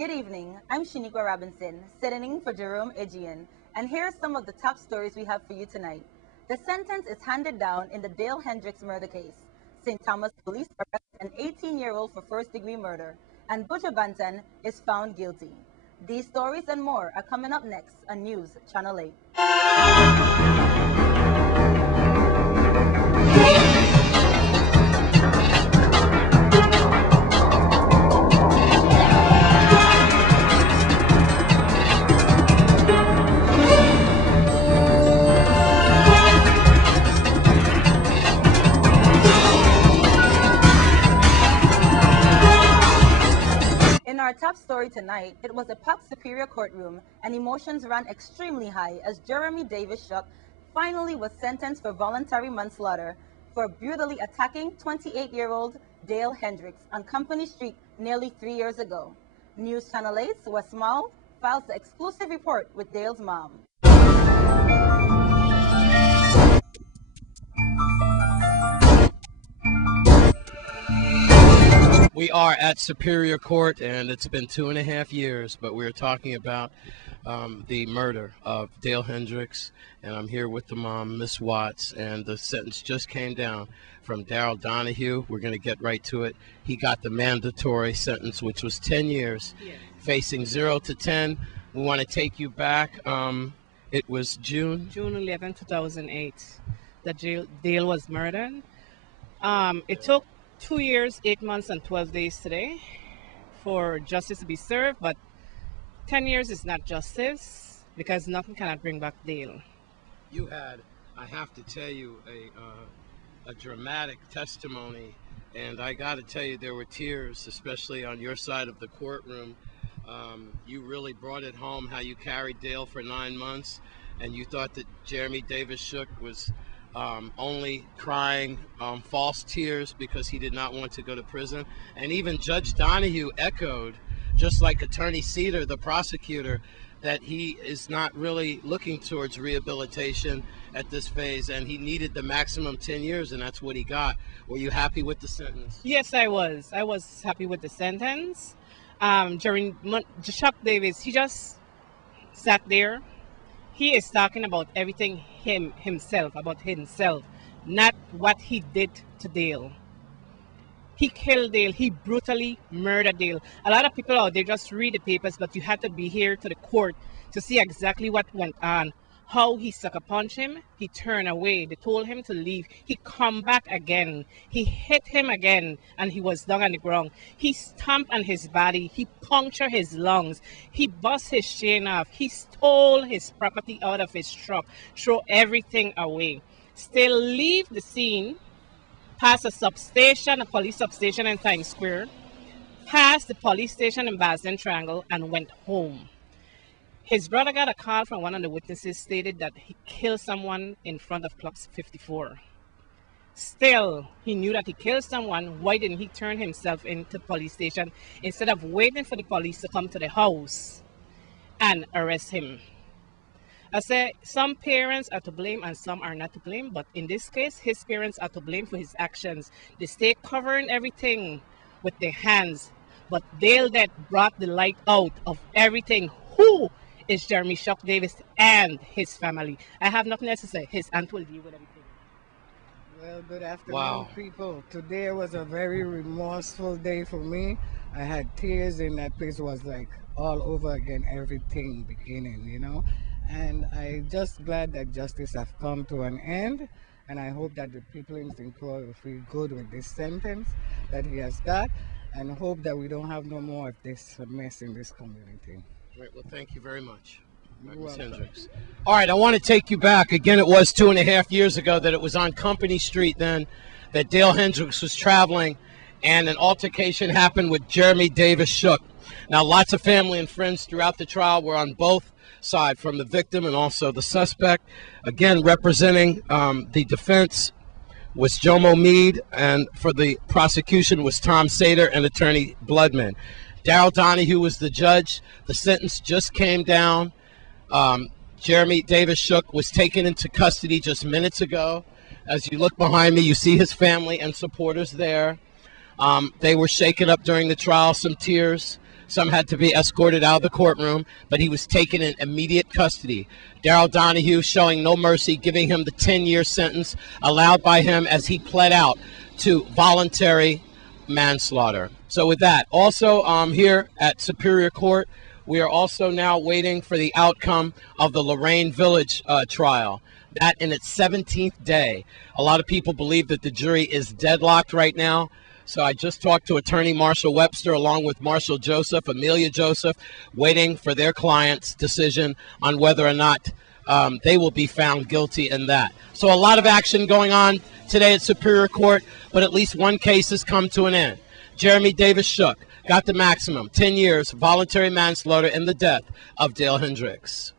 Good evening. I'm Shaniqua Robinson, sitting in for Jerome Aegean, and here are some of the top stories we have for you tonight. The sentence is handed down in the Dale Hendricks murder case. St. Thomas police arrest an 18-year-old for first-degree murder, and Butcher Banton is found guilty. These stories and more are coming up next on News Channel 8. In our top story tonight, it was a packed Superior courtroom and emotions ran extremely high as Jeremy Davis Shuck finally was sentenced for voluntary manslaughter for brutally attacking 28-year-old Dale Hendricks on Company Street nearly 3 years ago. News Channel 8's Wes Small files the exclusive report with Dale's mom. We are at Superior Court, and it's been 2.5 years, but we're talking about the murder of Dale Hendricks, and I'm here with the mom, Miss Watts, and the sentence just came down from Daryl Donahue. We're going to get right to it. He got the mandatory sentence, which was 10 years, facing 0 to 10. We want to take you back. It was June 11, 2008, that Dale was murdered. It took 2 years, 8 months, and 12 days today for justice to be served, but 10 years is not justice because nothing cannot bring back Dale. You had, I have to tell you, a dramatic testimony, and I got to tell you, there were tears, especially on your side of the courtroom. You really brought it home how you carried Dale for 9 months, and you thought that Jeremy Davis Shook was only crying false tears because he did not want to go to prison. And even Judge Donahue echoed, just like Attorney Cedar, the prosecutor, that he is not really looking towards rehabilitation at this phase, and he needed the maximum 10 years, and that's what he got. Were you happy with the sentence? Yes, I was. I was happy with the sentence. Chuck Davis, he just sat there. He is talking about everything himself, not what he did to Dale. He killed Dale. He brutally murdered Dale. A lot of people out there just read the papers, but you had to be here to the court to see exactly what went on. How he sucker punched him, he turned away. They told him to leave. He come back again. He hit him again, and he was down on the ground. He stomped on his body. He punctured his lungs. He bust his chain off. He stole his property out of his truck, threw everything away. Still leave the scene, past a substation, a police substation in Times Square, past the police station in Basden Triangle, and went home. His brother got a call from one of the witnesses stated that he killed someone in front of Club 54. Still, he knew that he killed someone. Why didn't he turn himself into the police station instead of waiting for the police to come to the house and arrest him? I say some parents are to blame and some are not to blame, but in this case, his parents are to blame for his actions. They stay covering everything with their hands, but Dale that brought the light out of everything. Who is Jeremy Shuck Davis and his family? I have nothing else to say. His aunt will deal with everything. Well, good afternoon, people. Today was a very remorseful day for me. I had tears in that place. It was like all over again, everything beginning, you know. And I just glad that justice has come to an end. And I hope that the people in St. Clair will feel good with this sentence that he has got. And hope that we don't have no more of this mess in this community. Right, well, thank you very much, Ms. Hendricks. All right, I want to take you back. Again, it was 2.5 years ago that it was on Company Street then that Dale Hendricks was traveling, and an altercation happened with Jeremy Davis Shook. Now, lots of family and friends throughout the trial were on both sides, from the victim and also the suspect. Again, representing the defense was Jomo Meade, and for the prosecution was Tom Sater and attorney Bloodman. Daryl Donahue was the judge. The sentence just came down. Jeremy Davis Shook was taken into custody just minutes ago. As you look behind me, you see his family and supporters there. They were shaken up during the trial, some tears, Some had to be escorted out of the courtroom, but he was taken in immediate custody. Darrell Donahue showing no mercy, giving him the 10-year sentence allowed by him as he pled out to voluntary manslaughter. So with that, also here at Superior Court, we are also now waiting for the outcome of the Lorraine Village trial. That in its 17th day. A lot of people believe that the jury is deadlocked right now. So I just talked to Attorney Marshall Webster along with Marshall Joseph, Amelia Joseph, waiting for their client's decision on whether or not they will be found guilty in that. So a lot of action going on today at Superior Court, but at least one case has come to an end. Jeremy Davis Shook got the maximum, 10 years, voluntary manslaughter in the death of Dale Hendricks.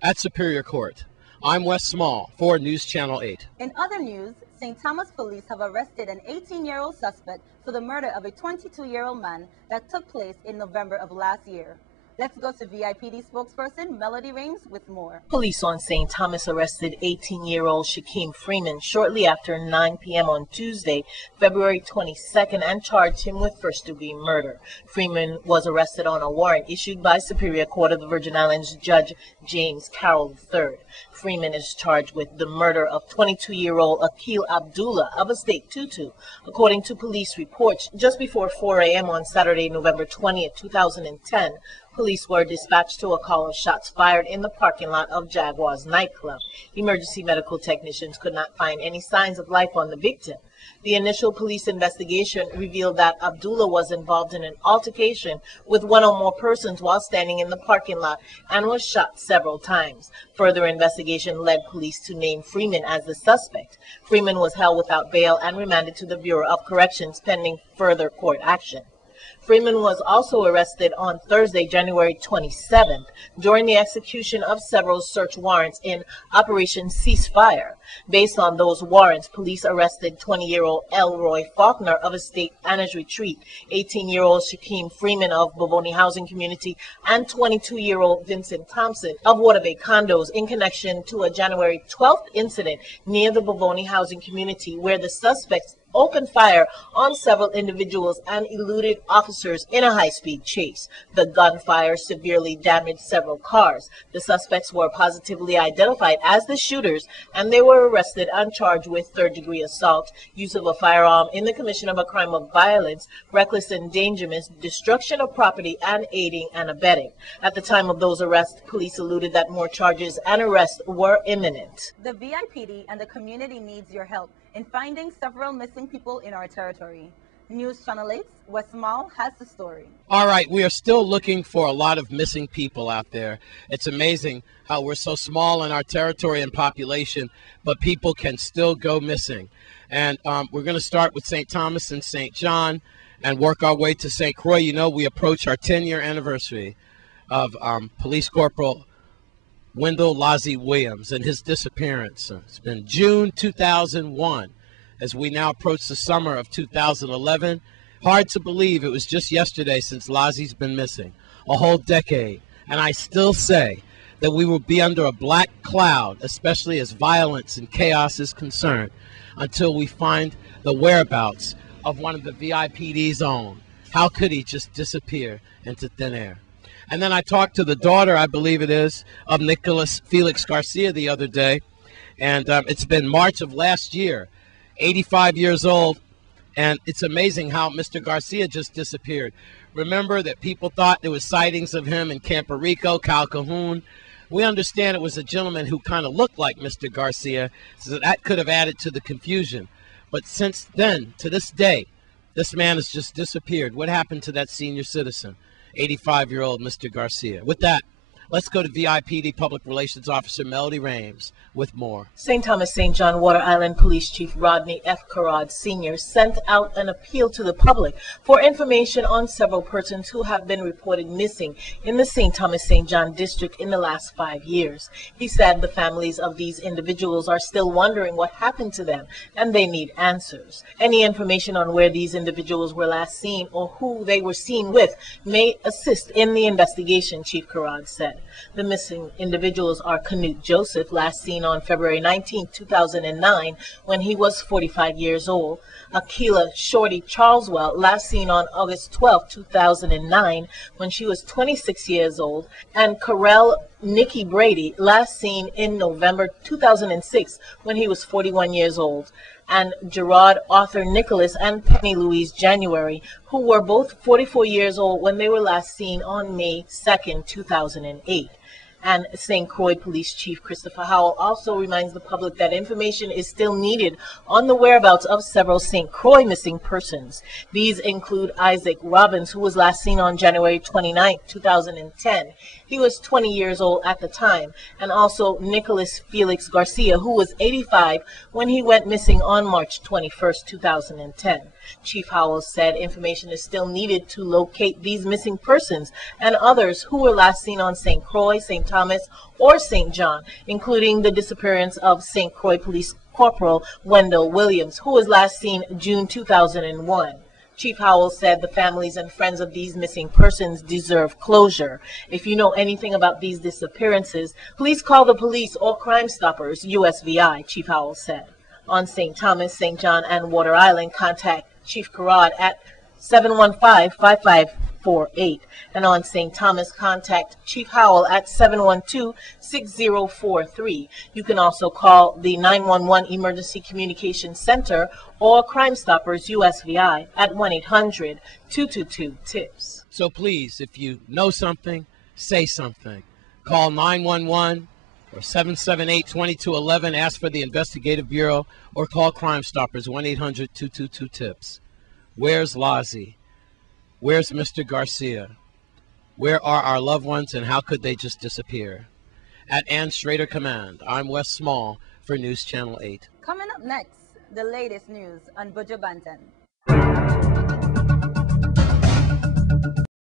At Superior Court, I'm Wes Small for News Channel 8. In other news, St. Thomas police have arrested an 18-year-old suspect for the murder of a 22-year-old man that took place in November of last year. Let's go to VIPD spokesperson Melody Rains with more. Police on St. Thomas arrested 18-year-old Shaquem Freeman shortly after 9 p.m. on Tuesday, February 22nd, and charged him with first-degree murder. Freeman was arrested on a warrant issued by Superior Court of the Virgin Islands Judge James Carroll III. Freeman is charged with the murder of 22-year-old Akil Abdullah of Estate Tutu. According to police reports, just before 4 a.m. on Saturday, November 20th, 2010, police were dispatched to a call of shots fired in the parking lot of Jaguar's nightclub. Emergency medical technicians could not find any signs of life on the victim. The initial police investigation revealed that Abdullah was involved in an altercation with one or more persons while standing in the parking lot and was shot several times. Further investigation led police to name Freeman as the suspect. Freeman was held without bail and remanded to the Bureau of Corrections pending further court action. Freeman was also arrested on Thursday, January 27th, during the execution of several search warrants in Operation Ceasefire. Based on those warrants, police arrested 20-year-old Elroy Faulkner of Estate Anna's Retreat, 18-year-old Shaquem Freeman of Boboni Housing Community, and 22-year-old Vincent Thompson of Waterbay Condos in connection to a January 12th incident near the Boboni Housing Community where the suspects opened fire on several individuals and eluded officers in a high-speed chase. The gunfire severely damaged several cars. The suspects were positively identified as the shooters, and they were arrested and charged with third-degree assault, use of a firearm in the commission of a crime of violence, reckless endangerment, destruction of property, and aiding and abetting. At the time of those arrests, police alluded that more charges and arrests were imminent. The VIPD and the community needs your help in finding several missing people in our territory. News Channel 8's Wes Small has the story. All right, we are still looking for a lot of missing people out there. It's amazing how we're so small in our territory and population, but people can still go missing. And we're going to start with St. Thomas and St. John and work our way to St. Croix. You know, we approach our 10-year anniversary of Police Corporal Wendell Lazzie Williams and his disappearance. It's been June 2001 as we now approach the summer of 2011. Hard to believe it was just yesterday since Lazzie's been missing, a whole decade. And I still say that we will be under a black cloud, especially as violence and chaos is concerned, until we find the whereabouts of one of the VIPD's own. How could he just disappear into thin air? And then I talked to the daughter, I believe it is, of Nicholas Felix Garcia the other day. And it's been March of last year, 85 years old. And it's amazing how Mr. Garcia just disappeared. Remember that people thought there was sightings of him in Campo Rico, Cal Cahoon. We understand it was a gentleman who kind of looked like Mr. Garcia, so that could have added to the confusion. But since then, to this day, this man has just disappeared. What happened to that senior citizen? 85-year-old Mr. Garcia. With that, let's go to VIPD Public Relations Officer Melody Rames with more. St. Thomas St. John Water Island Police Chief Rodney F. Carrad Sr. sent out an appeal to the public for information on several persons who have been reported missing in the St. Thomas St. John district in the last 5 years. He said the families of these individuals are still wondering what happened to them and they need answers. Any information on where these individuals were last seen or who they were seen with may assist in the investigation, Chief Carrad said. said. The missing individuals are Canute Joseph, last seen on February 19, 2009, when he was 45 years old. Akila Shorty Charleswell, last seen on August 12, 2009, when she was 26 years old. And Carell Nikki Brady, last seen in November 2006, when he was 41 years old. And Gerard Arthur Nicholas and Penny Louise January, who were both 44 years old when they were last seen on May 2nd, 2008. And St. Croix Police Chief Christopher Howell also reminds the public that information is still needed on the whereabouts of several St. Croix missing persons. These include Isaac Robbins, who was last seen on January 29, 2010. He was 20 years old at the time, and also Nicholas Felix Garcia, who was 85 when he went missing on March 21, 2010. Chief Howell said information is still needed to locate these missing persons and others who were last seen on St. Croix, St. Thomas, or St. John, including the disappearance of St. Croix Police Corporal Wendell Williams, who was last seen June 2001. Chief Howell said the families and friends of these missing persons deserve closure. If you know anything about these disappearances, please call the police or Crime Stoppers, USVI, Chief Howell said. On St. Thomas, St. John, and Water Island, contact Chief Carrad at 715-5548. And on St. Thomas, contact Chief Howell at 712-6043. You can also call the 911 Emergency Communications Center or Crime Stoppers USVI at 1-800-222-TIPS. So please, if you know something, say something. Call 911 or 778-2211. Ask for the Investigative Bureau or call Crime Stoppers 1-800-222-TIPS. Where's Lazi? Where's Mr. Garcia? Where are our loved ones, and how could they just disappear? At Ann Schrader Command, I'm Wes Small for News Channel 8. Coming up next, the latest news on Buju Banton.